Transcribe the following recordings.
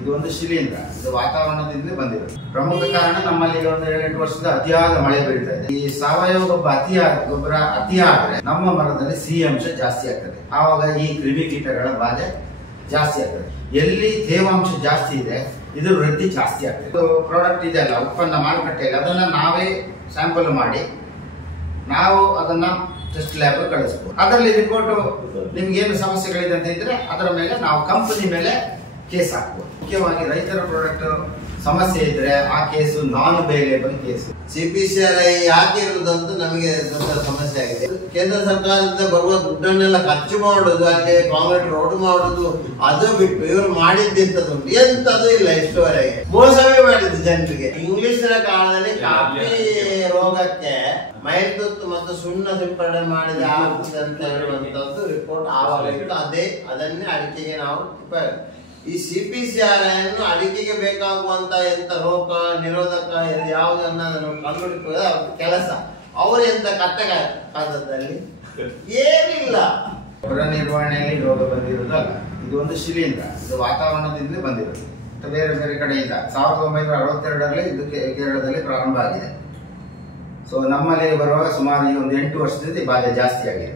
ಇದು ಒಂದು ಶಿಲೀಂಧ್ರ, ಇದು ವಾತಾವರಣದಿಂದ ಬಂದಿರೋದು. ಪ್ರಮುಖ ಕಾರಣ ನಮ್ಮಲ್ಲಿ ಈಗ ಒಂದು 7-8 ವರ್ಷದ ಅತಿಯಾದ ಮಳೆ ಬೀಳ್ತಾ ಇದೆ. ಈ ಸಾವಯವ ಗೊಬ್ಬರ ಅತಿಯಾದ್ರೆ ನಮ್ಮ ಮರದಲ್ಲಿ ಸಿಹಿ ಅಂಶ ಜಾಸ್ತಿ ಆಗ್ತದೆ. ಆವಾಗ ಈ ಕ್ರಿಮಿಕೀಟಗಳ ಬಾಧೆ ಜಾಸ್ತಿ ಆಗ್ತದೆ. ಎಲ್ಲಿ ತೇವಾಂಶ ಜಾಸ್ತಿ ಇದೆ ಇದು ವೃದ್ಧಿ ಜಾಸ್ತಿ ಆಗ್ತದೆ. ಪ್ರಾಡಕ್ಟ್ ಇದೆಯಲ್ಲ, ಉತ್ಪನ್ನ ಮಾರುಕಟ್ಟೆಯಲ್ಲಿ ಅದನ್ನ ನಾವೇ ಸ್ಯಾಂಪಲ್ ಮಾಡಿ ನಾವು ಅದನ್ನ ಟೆಸ್ಟ್ ಲ್ಯಾಬ್ ಕಳಿಸಬಹುದು. ಅದರಲ್ಲಿ ರಿಪೋರ್ಟ್ ನಿಮ್ಗೆ ಏನು ಸಮಸ್ಯೆಗಳಿದೆ ಅಂತ ಇದ್ರೆ ಅದರ ಮೇಲೆ ನಾವು ಕಂಪನಿ ಮೇಲೆ ಕೇಸ್ ಹಾಕಬಹುದು. ಮುಖ್ಯವಾಗಿ ರೈತರ ಪ್ರಾಡಕ್ಟ್ ಸಮಸ್ಯೆ ಇದ್ರೆ ಆ ಕೇಸು ನಾನ್ ಬೇಲೇಬಲ್ ಕೇಸ್. CPCRI ಯಾಕೆ ಇರುವುದಂತೂ ನಮಗೆ ದೊಡ್ಡ ಸಮಸ್ಯೆ ಆಗಿದೆ. ಕೇಂದ್ರ ಸರ್ಕಾರದಿಂದ ಬರುವ ದುಡ್ಡನ್ನೆಲ್ಲ ಖರ್ಚು ಮಾಡುದು, ಅಲ್ಲಿ ಕಾಂಕ್ರೀಟ್ ರೋಡ್ ಮಾಡುದು, ಅದು ಬಿಟ್ಟು ಇವರು ಮಾಡಿದ್ದಂಥದ್ದು ಎಂತದು ಇಲ್ಲ. ಇಷ್ಟುವರೆಗೆ ಮೋಸವೇ ಮಾಡಿದ್ದು ಜನರಿಗೆ. ಇಂಗ್ಲಿಷಿನ ಕಾಲದಲ್ಲಿ ಕಾಫಿ ರೋಗಕ್ಕೆ ಮೈಲ್ತುತ್ತು ಮತ್ತು ಸುಣ್ಣ ಸಿಂಪಡಣೆ ಮಾಡಿದ ಆಗುತ್ತದೆ ಅಂತ ಹೇಳುವಂತದ್ದು ರಿಪೋರ್ಟ್ ಆವಾಗ ಇತ್ತು. ಅದನ್ನೇ ಅಡಿಕೆಗೆ ನಾವು ಈ CPCRI ಅನ್ನು ಅಡಿಕೆಗೆ ಬೇಕಾಗುವಂತ ಎಂತ ರೋಗ ನಿರೋಧಕ ಯಾವುದು ಅನ್ನೋದನ್ನು ಕಂಡುಹಿಡಿಯುವುದು ಕೆಲಸ. ಅವರು ಎಂತ ಕಟ್ಟಕಾಲದಲ್ಲಿ ಏನಿಲ್ಲ. ಹೊರ ನಿರ್ವಹಣೆಯಲ್ಲಿ ರೋಗ ಬಂದಿರೋದಲ್ಲ, ಇದು ಒಂದು ಶಿಲೀಂಧ್ರ, ಇದು ವಾತಾವರಣದಿಂದ ಬಂದಿರೋದು. ಬೇರೆ ಬೇರೆ ಕಡೆಯಿಂದ 1962ರಲ್ಲಿ ಇದು ಕೇರಳದಲ್ಲಿ ಪ್ರಾರಂಭ ಆಗಿದೆ. ಸೊ ನಮ್ಮಲ್ಲಿ ಬರುವಾಗ ಸುಮಾರು ಈ ಒಂದು 8 ವರ್ಷದಿಂದ ಈ ಬಾಧೆ ಜಾಸ್ತಿ ಆಗಿದೆ.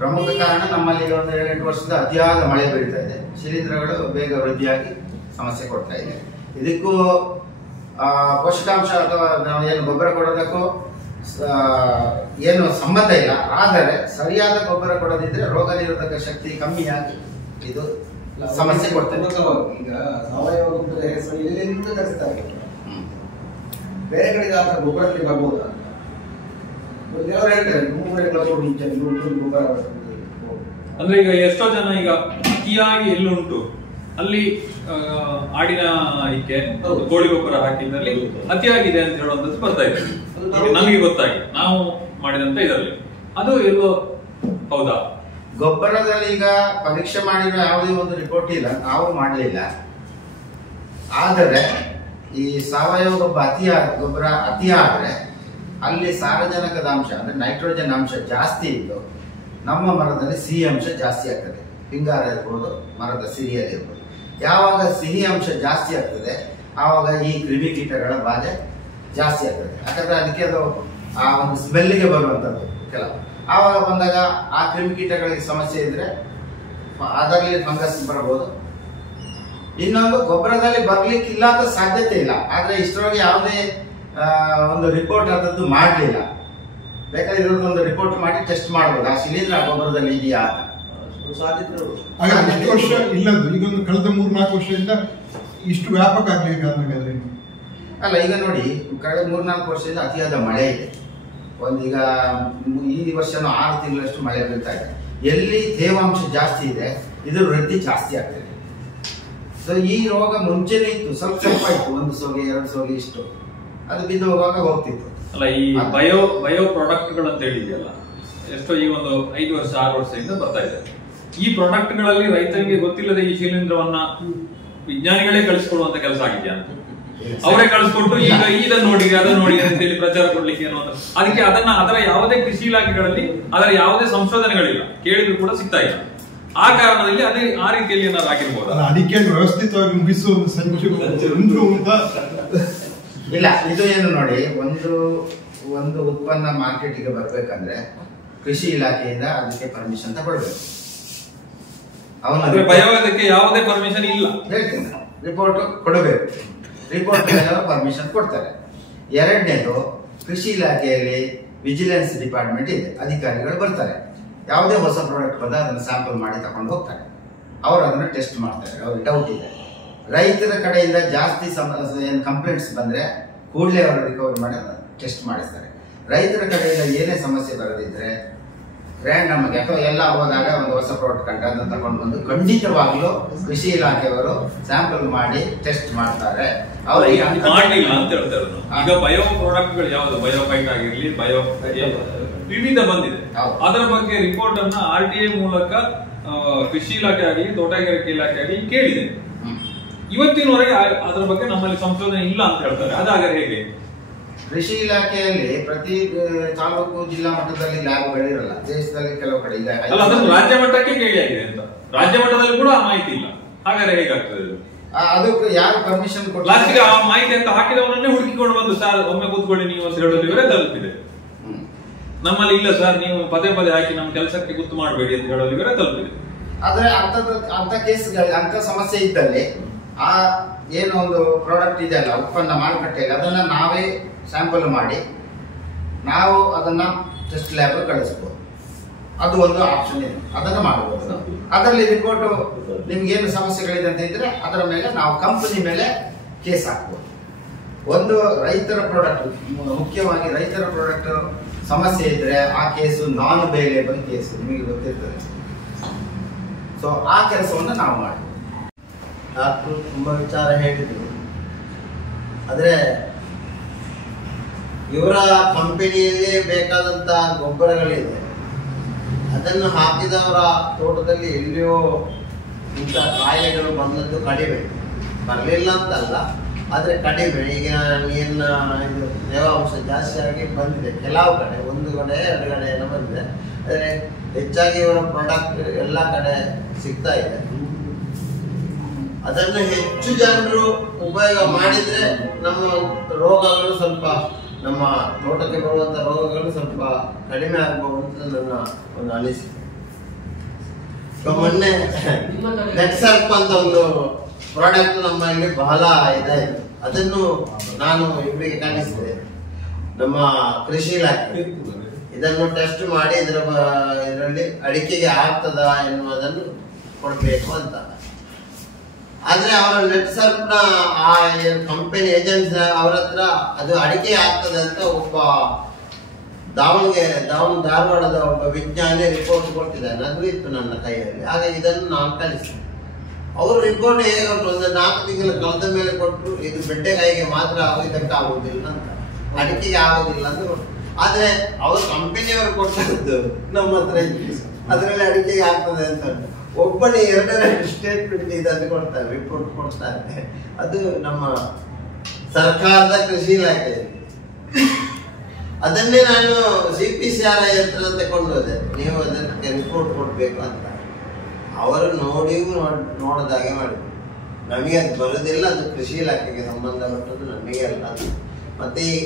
ಪ್ರಮುಖ ಕಾರಣ ನಮ್ಮಲ್ಲಿ ಈಗ ಒಂದು 7-8 ವರ್ಷದ ಅತಿಯಾದ ಮಳೆ ಬೀಳ್ತಾ ಇದೆ. ಶಿಲೀಂಧ್ರಗಳು ಬೇಗ ವೃದ್ಧಿಯಾಗಿ ಸಮಸ್ಯೆ ಕೊಡ್ತಾ ಇದೆ. ಇದಕ್ಕೂ ಪೋಷಕಾಂಶ ಅಥವಾ ನಾವು ಏನು ಗೊಬ್ಬರ ಕೊಡೋದಕ್ಕೂ ಏನು ಸಂಬಂಧ ಇಲ್ಲ. ಆದರೆ ಸರಿಯಾದ ಗೊಬ್ಬರ ಕೊಡದಿದ್ರೆ ರೋಗ ನಿರೋಧಕ ಶಕ್ತಿ ಕಮ್ಮಿಯಾಗಿ ಇದು ಸಮಸ್ಯೆ ಕೊಡ್ತದೆ. ಈಗ ಸಾವಯವ ಗೊಬ್ಬರ ಎಲ್ಲಿಂದ ತರಿಸ್ತಾರೆ, ಬೇರೆ ಕಡೆಗೆ ಆದ ಗೊಬ್ಬರಕ್ಕೆ ಬರ್ಬೋದ ಅಂತ ಕೆಲವರು ಹೇಳ್ತಾರೆ. 3 ಇಂಚ ಗೊಬ್ಬರ ಅಂದ್ರೆ ಈಗ ಎಷ್ಟೋ ಜನ ಈಗ ಅತಿಯಾಗಿ ಎಲ್ಲುಂಟು ಅಲ್ಲಿ ಆಡಿನ ಇಕ್ಕೆ ಕೋಳಿ ಗೊಬ್ಬರ ಹಾಕಿದ್ರಲ್ಲಿ ಅತಿಯಾಗಿದೆ ಅಂತ ಹೇಳುವಂತದ್ದು ಬರ್ತಾ ಇದೆ. ನಮಗೆ ಗೊತ್ತಾಗಿ ನಾವು ಮಾಡಿದಂತ ಇದರಲ್ಲಿ ಅದು ಎಲ್ಲೋ ಹೌದಾ? ಗೊಬ್ಬರದಲ್ಲಿ ಈಗ ಪರೀಕ್ಷೆ ಮಾಡಿರೋ ಯಾವುದೇ ಒಂದು ರಿಪೋರ್ಟ್ ಇಲ್ಲ, ನಾವು ಮಾಡಲಿಲ್ಲ. ಆದರೆ ಈ ಸಾವಯವ ಗೊಬ್ಬರ ಅತಿಯಾದ್ರೆ ಅಲ್ಲಿ ಸಾರಜನಕದ ಅಂಶ ಅಂದ್ರೆ ನೈಟ್ರೋಜನ್ ಅಂಶ ಜಾಸ್ತಿ ಇದ್ದು ನಮ್ಮ ಮರದಲ್ಲಿ ಸಿಹಿ ಅಂಶ ಜಾಸ್ತಿ ಆಗ್ತದೆ. ಹಿಂಗಾರ ಇರ್ಬೋದು, ಮರದ ಸಿಹಿಯಲ್ಲಿ ಇರ್ಬೋದು. ಯಾವಾಗ ಸಿಹಿ ಅಂಶ ಜಾಸ್ತಿ ಆಗ್ತದೆ ಆವಾಗ ಈ ಕ್ರಿಮಿಕೀಟಗಳ ಬಾಧೆ ಜಾಸ್ತಿ ಆಗ್ತದೆ. ಯಾಕಂದ್ರೆ ಅದಕ್ಕೆ ಅದು ಆ ಒಂದು ಸ್ಮೆಲ್ಲಿಗೆ ಬರುವಂತದ್ದು ಕೆಲವು. ಆವಾಗ ಬಂದಾಗ ಆ ಕ್ರಿಮಿಕೀಟಗಳಿಗೆ ಸಮಸ್ಯೆ ಇದ್ರೆ ಅದರಲ್ಲಿ ಫಂಗಸ್ ಬರ್ಬೋದು. ಇನ್ನೊಂದು ಗೊಬ್ಬರದಲ್ಲಿ ಬರ್ಲಿಕ್ಕಿಲ್ಲ ಅಂತ ಸಾಧ್ಯತೆ ಇಲ್ಲ. ಆದ್ರೆ ಇಷ್ಟರೊಳಗೆ ಯಾವುದೇ ಒಂದು ರಿಪೋರ್ಟ್ ಆದದ್ದು ಮಾಡಲಿಲ್ಲ. ಬೇಕಾದ್ರೆ ಇದ್ರದ್ದೊಂದು ರಿಪೋರ್ಟ್ ಮಾಡಿ ಟೆಸ್ಟ್ ಮಾಡಬಹುದು, ಆ ಶಿಲೀಂಧ್ರ ಗೊಬ್ಬರದಲ್ಲಿ ಇದೆಯಾ ಸಾಧ್ಯತೆ ವರ್ಷ ಇಲ್ಲದ್ದು. ಈಗ ಒಂದು ಕಳೆದ 3-4 ವರ್ಷದಿಂದ ಇಷ್ಟು ವ್ಯಾಪಕ ಆಗ್ಲಿಕ್ಕೆ ಅಲ್ಲ. ಈಗ ನೋಡಿ, ಕಳೆದ 3-4 ವರ್ಷದಿಂದ ಅತಿಯಾದ ಮಳೆ ಇದೆ. ಈಗ ಈ ವರ್ಷನೂ 6 ತಿಂಗಳಷ್ಟು ಮಳೆ ಬೀಳ್ತಾ ಇದೆ. ಎಲ್ಲಿ ತೇವಾಂಶ ಜಾಸ್ತಿ ಇದೆ ಇದು ವೃದ್ಧಿ ಜಾಸ್ತಿ ಆಗ್ತದೆ. ಸೊ ಈ ರೋಗ ಮುಂಚೆನೇ ಇತ್ತು, ಸ್ವಲ್ಪ ಇತ್ತು, 1 ಸೋಗೆ 2 ಸೋಗೆ ಇಷ್ಟು, ಅದು ಬಿದ್ದು ಹೋಗುವಾಗ ಹೋಗ್ತಿತ್ತು. ಅಲ್ಲ, ಈ ಬಯೋ ಪ್ರಾಡಕ್ಟ್ ಗಳು ಅಂತ ಹೇಳಿದೆಯಲ್ಲ, ಎಷ್ಟೋ ಈ ಒಂದು 5 ವರ್ಷ 6 ವರ್ಷದಿಂದ ಬರ್ತಾ ಇದೆ. ಈ ಪ್ರಾಡಕ್ಟ್ ಗಳಲ್ಲಿ ರೈತರಿಗೆ ಗೊತ್ತಿಲ್ಲದೆ ಈ ಶಿಲೀಂಧ್ರವನ್ನ ವಿಜ್ಞಾನಿಗಳೇ ಕಳಿಸ್ಕೊಡುವಂತ ಕೆಲಸ ಆಗಿದೆಯಾ ಅಂತ ಅವರೇ ಕಳಿಸ್ಕೊಟ್ಟು ಈಗ ಇದನ್ನ ನೋಡಿ ಅದನ್ನ ನೋಡಿ ಅಂತ ಹೇಳಿ ಪ್ರಚಾರ ಕೊಡ್ಲಿಕ್ಕೆ ಏನೋ ಅದಕ್ಕೆ ಅದರ ಯಾವುದೇ ಕೃಷಿ ಇಲಾಖೆಗಳಲ್ಲಿ ಅದರ ಯಾವುದೇ ಸಂಶೋಧನೆಗಳಿಲ್ಲ, ಕೇಳಿದ್ರು ಕೂಡ ಸಿಗ್ತಾ ಇಲ್ಲ. ಆ ಕಾರಣದಲ್ಲಿ ಅದೇ ಆ ರೀತಿಯಲ್ಲಿ ಏನಾದ್ರು ಆಗಿರ್ಬೋದು. ಅದಕ್ಕೆ ವ್ಯವಸ್ಥಿತವಾಗಿ ಮುಗಿಸುವ ಒಂದು ಸಂಚು ಇಲ್ಲ. ಇದು ಏನು ನೋಡಿ, ಒಂದು ಉತ್ಪನ್ನ ಮಾರ್ಕೆಟಿಗೆ ಬರ್ಬೇಕಂದ್ರೆ ಕೃಷಿ ಇಲಾಖೆಯಿಂದ ಅದಕ್ಕೆ ಪರ್ಮಿಷನ್ ತಗೊಳ್ಬೇಕು. ಬಯೋದಕ್ಕೆ ಯಾವುದೇ ಪರ್ಮಿಷನ್ ಇಲ್ಲ. ಹೇಳ್ತೀನಿ, ರಿಪೋರ್ಟ್ ಕೊಡಬೇಕು. ರಿಪೋರ್ಟ್ ಪರ್ಮಿಷನ್ ಕೊಡ್ತಾರೆ. ಎರಡನೇದು, ಕೃಷಿ ಇಲಾಖೆಯಲ್ಲಿ ವಿಜಿಲೆನ್ಸ್ ಡಿಪಾರ್ಟ್ಮೆಂಟ್ ಇದೆ, ಅಧಿಕಾರಿಗಳು ಬರ್ತಾರೆ. ಯಾವುದೇ ಹೊಸ ಪ್ರಾಡಕ್ಟ್ ಬಂದ ಅದನ್ನು ಸ್ಯಾಂಪಲ್ ಮಾಡಿ ತಗೊಂಡು ಹೋಗ್ತಾರೆ. ಅವರು ಅದನ್ನು ಟೆಸ್ಟ್ ಮಾಡ್ತಾರೆ. ಅವ್ರಿಗೆ ಡೌಟ್ ಇದೆ. ರೈತರ ಕಡೆಯಿಂದ ಜಾಸ್ತಿ ಏನು ಕಂಪ್ಲೇಂಟ್ಸ್ ಬಂದ್ರೆ ಕೂಡಲೇ ಅವರು ರಿಕವರಿ ಮಾಡಿ ಟೆಸ್ಟ್ ಮಾಡಿಸ್ತಾರೆ. ರೈತರ ಕಡೆಯಿಂದ ಏನೇ ಸಮಸ್ಯೆ ಬರದಿದ್ರೆ ರ್ಯಾಂಡಮ್ ಆಗಿ ಅಥವಾ ಎಲ್ಲ ಹೋದಾಗ ಒಂದು ಹೊಸ ಪ್ರಾಡಕ್ಟ್ ಕಂಡು ಅದನ್ನು ತಗೊಂಡು ಬಂದು ಖಂಡಿತವಾಗ್ಲೂ ಕೃಷಿ ಇಲಾಖೆಯವರು ಸ್ಯಾಂಪಲ್ ಮಾಡಿ ಟೆಸ್ಟ್ ಮಾಡ್ತಾರೆ. ಅವರಿಗೆ ಮಾಡಲಿಲ್ಲ ಅಂತ ಹೇಳ್ತಾರೆ. ಈಗ ಬಯೋ ಪ್ರಾಡಕ್ಟ್ ಗಳು ಯಾವುದು, ಬಯೋಫೈಟ್ ಆಗಿರ್ಲಿ, ಬಯೋ ವಿವಿಧ ಬಂದಿದೆ. ಅದರ ಬಗ್ಗೆ ರಿಪೋರ್ಟ್ ಅನ್ನ RTI ಮೂಲಕ ಕೃಷಿ ಇಲಾಖೆ ಆಗಲಿ ತೋಟಗಾರಿಕೆ ಇಲಾಖೆ ಆಗಲಿ ಕೇಳಿದೆ. ಇವತ್ತಿನವರೆಗೆ ಅದರ ಬಗ್ಗೆ ನಮ್ಮಲ್ಲಿ ಸಂಶೋಧನೆ ಇಲ್ಲ ಅಂತ ಹೇಳ್ತಾರೆ. ಅದಾದರೆ ಹೇಗೆ? ಕೃಷಿ ಇಲಾಖೆಯಲ್ಲಿ ಪ್ರತಿ ತಾಲೂಕು ಜಿಲ್ಲಾ ಮಟ್ಟದಲ್ಲಿ ಲ್ಯಾಬ್ಗಳಿರಲ್ಲ. ದೇಶದಲ್ಲಿ ಕೆಲವು ಕಡೆ ಇದೆ. ಅದನ್ನು ರಾಜ್ಯ ಮಟ್ಟಕ್ಕೆ ಕೇಳಿ ಆಗಿದೆ ಅಂತ. ರಾಜ್ಯ ಮಟ್ಟದಲ್ಲಿ ಕೂಡ ಮಾಹಿತಿ ಇಲ್ಲ. ಹಾಗಾದ್ರೆ ಹೇಗಾಗ್ತದೆ? ಅದಕ್ಕೆ ಯಾರು ಪರ್ಮಿಷನ್ ಲಾಸ್ಟಿಗೆ ಆ ಮಾಹಿತಿ ಅಂತ ಹಾಕಿದವನನ್ನೇ ಹುಡುಕಿಕೊಂಡು ಬಂದು ಸರ್ ಒಮ್ಮೆ ಕೂತ್ಕೊಳ್ಳಿ ನೀವು ಅಂತ ಹೇಳೋದಿವರೇ ತಲುಪಿದೆ. ನಮ್ಮಲ್ಲಿ ಇಲ್ಲ ಸರ್ ನೀವು ಪದೇ ಪದೇ ಹಾಕಿ ನಮ್ಮ ಕೆಲಸಕ್ಕೆ ಗುರ್ತು ಮಾಡಬೇಡಿ ಅಂತ ಹೇಳೋದಿವರೇ ತಲುಪಿದೆ. ಆದ್ರೆ ಅಂತ ಕೇಸ್ಗಳು ಅಂತ ಸಮಸ್ಯೆ ಇದ್ದಲ್ಲಿ ಆ ಏನೋ ಒಂದು ಪ್ರಾಡಕ್ಟ್ ಇದೆಯಲ್ಲ ಉತ್ಪನ್ನ ಮಾರುಕಟ್ಟೆಯಲ್ಲಿ ಅದನ್ನ ನಾವೇ ಸ್ಯಾಂಪಲ್ ಮಾಡಿ ನಾವು ಅದನ್ನ ಟೆಸ್ಟ್ ಲ್ಯಾಬ್ ಕಳಿಸ್ಬೋದು. ಅದು ಒಂದು ಆಪ್ಷನ್ ಇದೆ, ಅದನ್ನ ಮಾಡಬಹುದು. ಅದರಲ್ಲಿ ರಿಪೋರ್ಟ್ ನಿಮ್ಗೆ ಏನು ಸಮಸ್ಯೆಗಳಿದೆ ಅಂತ ಇದ್ರೆ ಅದರ ಮೇಲೆ ನಾವು ಕಂಪನಿ ಮೇಲೆ ಕೇಸ್ ಹಾಕ್ಬೋದು. ಒಂದು ರೈತರ ಪ್ರಾಡಕ್ಟ್, ಮುಖ್ಯವಾಗಿ ರೈತರ ಪ್ರಾಡಕ್ಟ್ ಸಮಸ್ಯೆ ಇದ್ರೆ ಆ ಕೇಸು ನಾನ್ ಬೇಲೇಬಲ್ ಕೇಸ್ ನಿಮಗೆ ಗೊತ್ತಿರ್ತದೆ. ಸೊ ಆ ಕೆಲಸವನ್ನು ನಾವು ಮಾಡ್ತೀವಿ. ಡಾಕ್ಟ್ರು ತುಂಬಾ ವಿಚಾರ ಹೇಳಿದ್ರು. ಆದ್ರೆ ಇವರ ಕಂಪನಿಯಲ್ಲಿ ಬೇಕಾದಂತ ಗೊಬ್ಬರಗಳಿದೆ, ಅದನ್ನು ಹಾಕಿದವರ ತೋಟದಲ್ಲಿ ಎಲ್ಲಿಯೋ ಇಂಥ ಕಾಯಿಲೆಗಳು ಬಂದದ್ದು ಕಡಿಮೆ, ಬರಲಿಲ್ಲ ಅಂತಲ್ಲ, ಆದ್ರೆ ಕಡಿಮೆ. ಈಗ ನೀರಿನ ತೇವಾಂಶ ಜಾಸ್ತಿ ಆಗಿ ಬಂದಿದೆ ಕೆಲವು ಕಡೆ, ಒಂದು ಕಡೆ ಎರಡು ಕಡೆ ಎಲ್ಲ ಬಂದಿದೆ. ಆದರೆ ಹೆಚ್ಚಾಗಿ ಇವರ ಪ್ರಾಡಕ್ಟ್ ಎಲ್ಲ ಕಡೆ ಸಿಗ್ತಾ ಇದೆ. ಅದನ್ನು ಹೆಚ್ಚು ಜನರು ಉಪಯೋಗ ಮಾಡಿದ್ರೆ ನಮ್ಮ ರೋಗಗಳು ಸ್ವಲ್ಪ, ನಮ್ಮ ತೋಟಕ್ಕೆ ಬರುವಂತ ರೋಗಗಳು ಸ್ವಲ್ಪ ಕಡಿಮೆ ಆಗಬಹುದು ಅಂತ ನನ್ನ ಒಂದು ಅನಿಸಿಕೆ. ಮೊನ್ನೆ ನೆಕ್ಸರ್ಪ್ ಅಂತ ಒಂದು ಪ್ರಾಡಕ್ಟ್ ನಮ್ಮಲ್ಲಿ ಬಹಳ ಇದೆ, ಅದನ್ನು ನಾನು ಇವರಿಗೆ ಕಾಣಿಸಿದೆ. ನಮ್ಮ ಕೃಷಿ ಇಲಾಖೆ ಇದನ್ನು ಟೆಸ್ಟ್ ಮಾಡಿ ಇದರಲ್ಲಿ ಅಡಿಕೆಗೆ ಆಗ್ತದ ಎನ್ನುವುದನ್ನು ಕೊಡಬೇಕು ಅಂತ. ಆದ್ರೆ ಅವರ ನೆಟ್ಸರ್ಪ್ ನ ಆ ಕಂಪನಿ ಏಜೆನ್ಸ್ ಅವರ ಹತ್ರ ಅದು ಅಡಿಕೆ ಆಗ್ತದೆ ಅಂತ ಒಬ್ಬ ಧಾರವಾಡದ ಒಬ್ಬ ವಿಜ್ಞಾನಿ ರಿಪೋರ್ಟ್ ಕೊಟ್ಟಿದ್ದಾನೆ, ಅದು ಇತ್ತು ನನ್ನ ಕೈಯಲ್ಲಿ. ಹಾಗೆ ಇದನ್ನು ನಾನು ಕಳಿಸಿದೆ. ಅವರು ರಿಪೋರ್ಟ್ ಹೇಗೆ ಕೊಟ್ಟರು ಅಂದ್ರೆ 4 ತಿಂಗಳ ಕಳೆದ ಮೇಲೆ ಕೊಟ್ಟರು, ಇದು ಬೆಂಡೆಕಾಯಿಗೆ ಮಾತ್ರ ಇದಕ್ಕೆ ಆಗುದಿಲ್ಲ ಅಂತ, ಅಡಿಕೆಗೆ ಆಗುದಿಲ್ಲ ಅಂತ ಕೊಟ್ಟರು. ಆದ್ರೆ ಅವರು ಕಂಪನಿಯವರು ಕೊಟ್ಟದ್ದು ನಮ್ಮ ಹತ್ರ ಅದರಲ್ಲಿ ಅಡಿಕೆಗೆ ಆಗ್ತದೆ ಅಂತ ಒಬ್ಬನೇ 2 ಸ್ಟೇಟ್ಮೆಂಟ್ ಇದನ್ನು ಕೊಡ್ತಾರೆ, ರಿಪೋರ್ಟ್ ಕೊಡ್ತಾರೆ. ಅದು ನಮ್ಮ ಸರ್ಕಾರದ ಕೃಷಿ ಇಲಾಖೆಯಲ್ಲಿ. ಅದನ್ನೇ ನಾನು CPCRI ಹತ್ರ ತಗೊಂಡು ಹೋದೆ, ನೀವು ಅದಕ್ಕೆ ರಿಪೋರ್ಟ್ ಕೊಡ್ಬೇಕು ಅಂತ. ಅವರು ನೋಡದಾಗೆ ಮಾಡಿದ್ರು. ನಮಗೆ ಅದು ಬರುದಿಲ್ಲ, ಅದು ಕೃಷಿ ಇಲಾಖೆಗೆ ಸಂಬಂಧಪಟ್ಟದ್ದು, ನಮಗೆ ಅಲ್ಲ. ಮತ್ತೆ ಈ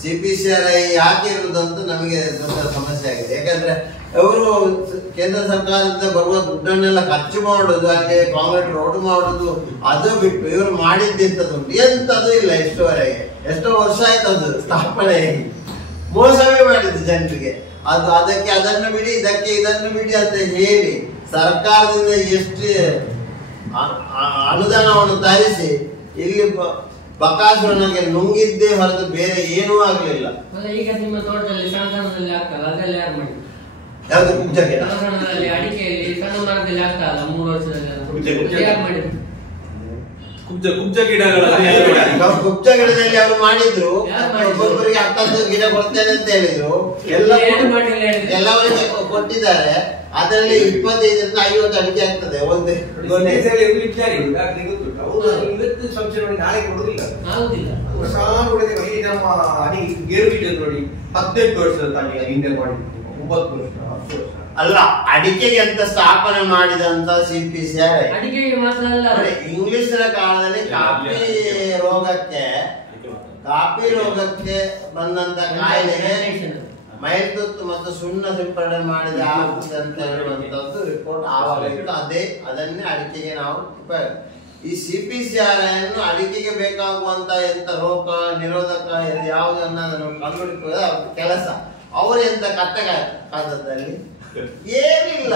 CPCRI ಯಾಕೆ ಇರುವುದಂತೂ ನಮಗೆ ದೊಡ್ಡ ಸಮಸ್ಯೆ ಆಗಿದೆ. ಯಾಕಂದ್ರೆ ಅವರು ಕೇಂದ್ರ ಸರ್ಕಾರದಿಂದ ಬರುವ ದುಡ್ಡನ್ನೆಲ್ಲ ಖರ್ಚು ಮಾಡುದು, ಅಲ್ಲಿ ಕಾಂಕ್ರೀಟ್ ರೋಡ್ ಮಾಡುದು, ಅದು ಬಿಟ್ಟು ಇವರು ಮಾಡಿದ್ದಂಥದ್ದುಂಟು ಎಂತದು ಇಲ್ಲ. ಎಷ್ಟುವರೆಗೆ ಎಷ್ಟೋ ವರ್ಷ ಆಯ್ತು ಅದು ಸ್ಥಾಪನೆ, ಮೋಸವೇ ಮಾಡಿದ್ದು ಜನರಿಗೆ. ಅದಕ್ಕೆ ಅದನ್ನು ಬಿಡಿ, ಇದಕ್ಕೆ ಇದನ್ನು ಬಿಡಿ ಅಂತ ಹೇಳಿ ಸರ್ಕಾರದಿಂದ ಎಷ್ಟು ಅನುದಾನವನ್ನು ತರಿಸಿ ಇಲ್ಲಿ ಬಕಾಸುರನಿಗೆ ನುಂಗಿದ್ದೇ ಹೊರತು ಬೇರೆ ಏನೂ ಆಗ್ಲಿಲ್ಲ. ಈಗ ನಿಮ್ಮ ತೋಟದಲ್ಲಿ ಸಣ್ಣದಲ್ಲಿ ಆಗ್ತಲ್ಲ, ಅದೆಲ್ಲ ಯಾರು ಮಾಡಿದ್ರು? ಯಾವ್ದು ಕುಬ್ಜ ಗಿಡ? ಅಡಿಕೆಯಲ್ಲಿ ಸಣ್ಣ ಮರದಲ್ಲಿ ಆಗ್ತಲ್ಲ 3 ವರ್ಷದಲ್ಲಿ ಯಾರು ಮಾಡಿದ್ರು? ಕುಬ್ಜ ಗಿಡಗಳಲ್ಲಿ ಕುಬ್ಜ ಗಿಡದಲ್ಲಿ ಅವರು ಮಾಡಿದ್ರು. ಒಬ್ಬೊಬ್ಬರಿಗೆ 10 ಗಿಡ ಕೊಡ್ತೇನೆ ಅಂತ ಹೇಳಿದ್ರು, ಎಲ್ಲವರಿಗೆ ಕೊಟ್ಟಿದ್ದಾರೆ. ಅದರಲ್ಲಿ 25ರಿಂದ 50 ಅಡಿಕೆ ಆಗ್ತದೆ ಒಂದೇ. ಇವತ್ತು ಸಂಸ್ಥೆ ನೋಡಿ ನಾಳೆ ಕೊಡುದಿಲ್ಲ, ನಮ್ಮ ಗೇರು ಬೀಜ ನೋಡಿ 18 ವರ್ಷದ ತಾಯಿ ಹಿಂದೆ ಮಾಡಿ 9 ವರ್ಷ 10 ವರ್ಷ ಅಲ್ಲ, ಅಡಿಕೆಗೆ ಅಂತ ಸ್ಥಾಪನೆ ಮಾಡಿದಂತ CPCRI ಅಡಿಕೆಗೆ ಮಾತ್ರ ಅಲ್ಲ, ಇಂಗ್ಲಿಷಿನ ಕಾಲದಲ್ಲಿ ಕಾಫಿ ರೋಗಕ್ಕೆ ಬಂದಂತ ಕಾಯಿಲೆಗೆ ಮೈಲ್ತುತ್ತು ಮತ್ತು ಸುಣ್ಣ ಸಿಂಪಡಣೆ ಮಾಡಿದ ಆಗ್ತದೆ ಅಂತ ಹೇಳುವಂತದ್ದು ರಿಪೋರ್ಟ್ ಆವಾಗ ಇತ್ತು. ಅದನ್ನೇ ಅಡಿಕೆಗೆ ನಾವು ಉಪಯೋಗ. ಈ CPCRI ಅನ್ನು ಅಡಿಕೆಗೆ ಬೇಕಾಗುವಂತ ಎಂತ ರೋಗ ನಿರೋಧಕ ಯಾವುದನ್ನ ಕಂಡುಹಿಡಿಯುವ ಕೆಲಸ ಅವರು ಎಂತ ಕಟ್ಟಕಾಲದಲ್ಲಿ ಏನಿಲ್ಲ.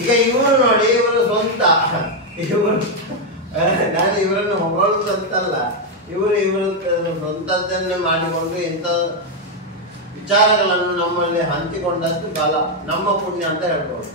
ಈಗ ಇವರು ನೋಡಿ, ಇವರು ಸ್ವಂತ, ನಾನು ಇವರನ್ನು ಹೊಗಳುದಂತಲ್ಲ, ಇವರು ಸ್ವಂತದ್ದನ್ನೇ ಮಾಡಿಕೊಂಡು ಇಂಥ ವಿಚಾರಗಳನ್ನು ನಮ್ಮಲ್ಲಿ ಹಂಚಿಕೊಂಡದ್ದು ಬಲ ನಮ್ಮ ಪುಣ್ಯ ಅಂತ ಹೇಳ್ಬೋದು.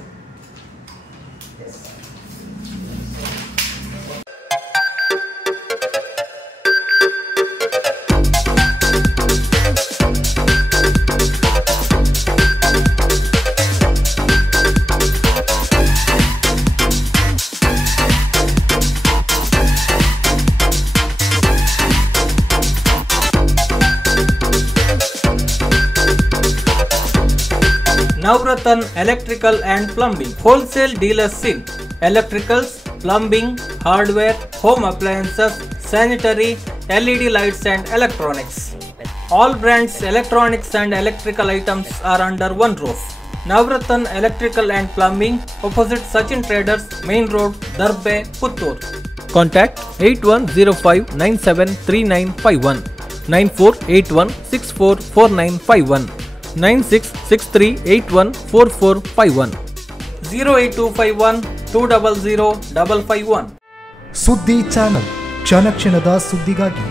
Navratan Electrical and Plumbing Wholesale Dealers in electricals, plumbing, hardware, home appliances, sanitary, LED lights and electronics. All brands electronics and electrical items are under one roof. Navratan Electrical and Plumbing, opposite Sachin Traders, Main Road, Darbe, Puttur. Contact 8105973951, 9481644951, 9663814451, 08251 200 551. ಸುದ್ದಿ channel ಕ್ಷಣ ಕ್ಷಣದ ಸುದ್ದಿಗಾಗಿ